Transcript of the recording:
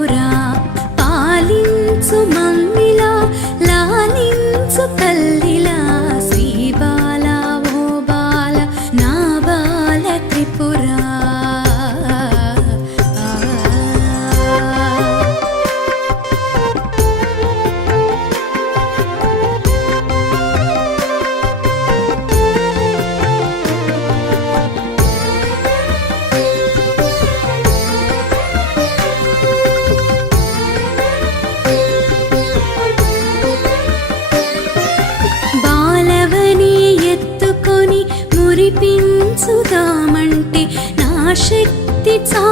త్రిపురా పాలించు మమ్మిలా లాలించు తల్లిలా శ్రీ బాల ఓ బాల నా బాల త్రిపురా మురిపించుదామంటే నా శక్తి చా